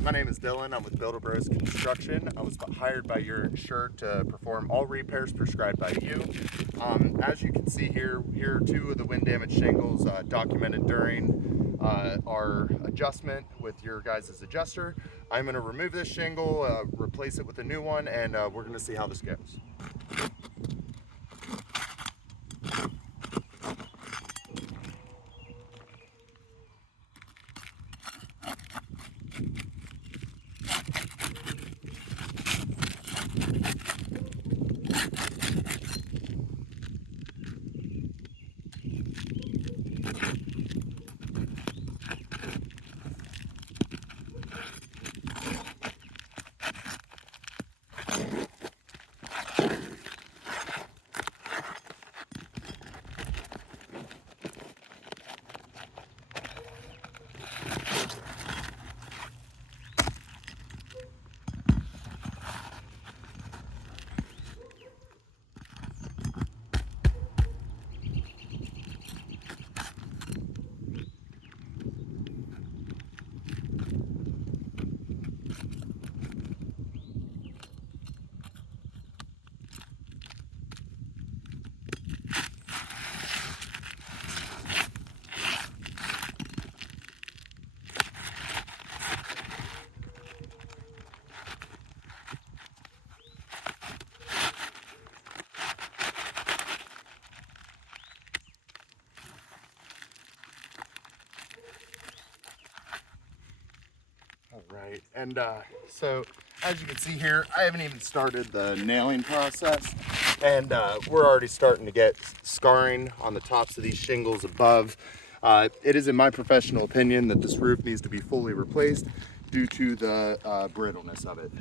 My name is Dylan. I'm with Builder Bros Construction. I was hired by your insured to perform all repairs prescribed by you. As you can see here are two of the wind damage shingles documented during our adjustment with your guys' adjuster. I'm going to remove this shingle, replace it with a new one, and we're going to see how this goes. All right, and so as you can see here, I haven't even started the nailing process, and we're already starting to get scarring on the tops of these shingles above. It is in my professional opinion that this roof needs to be fully replaced due to the brittleness of it.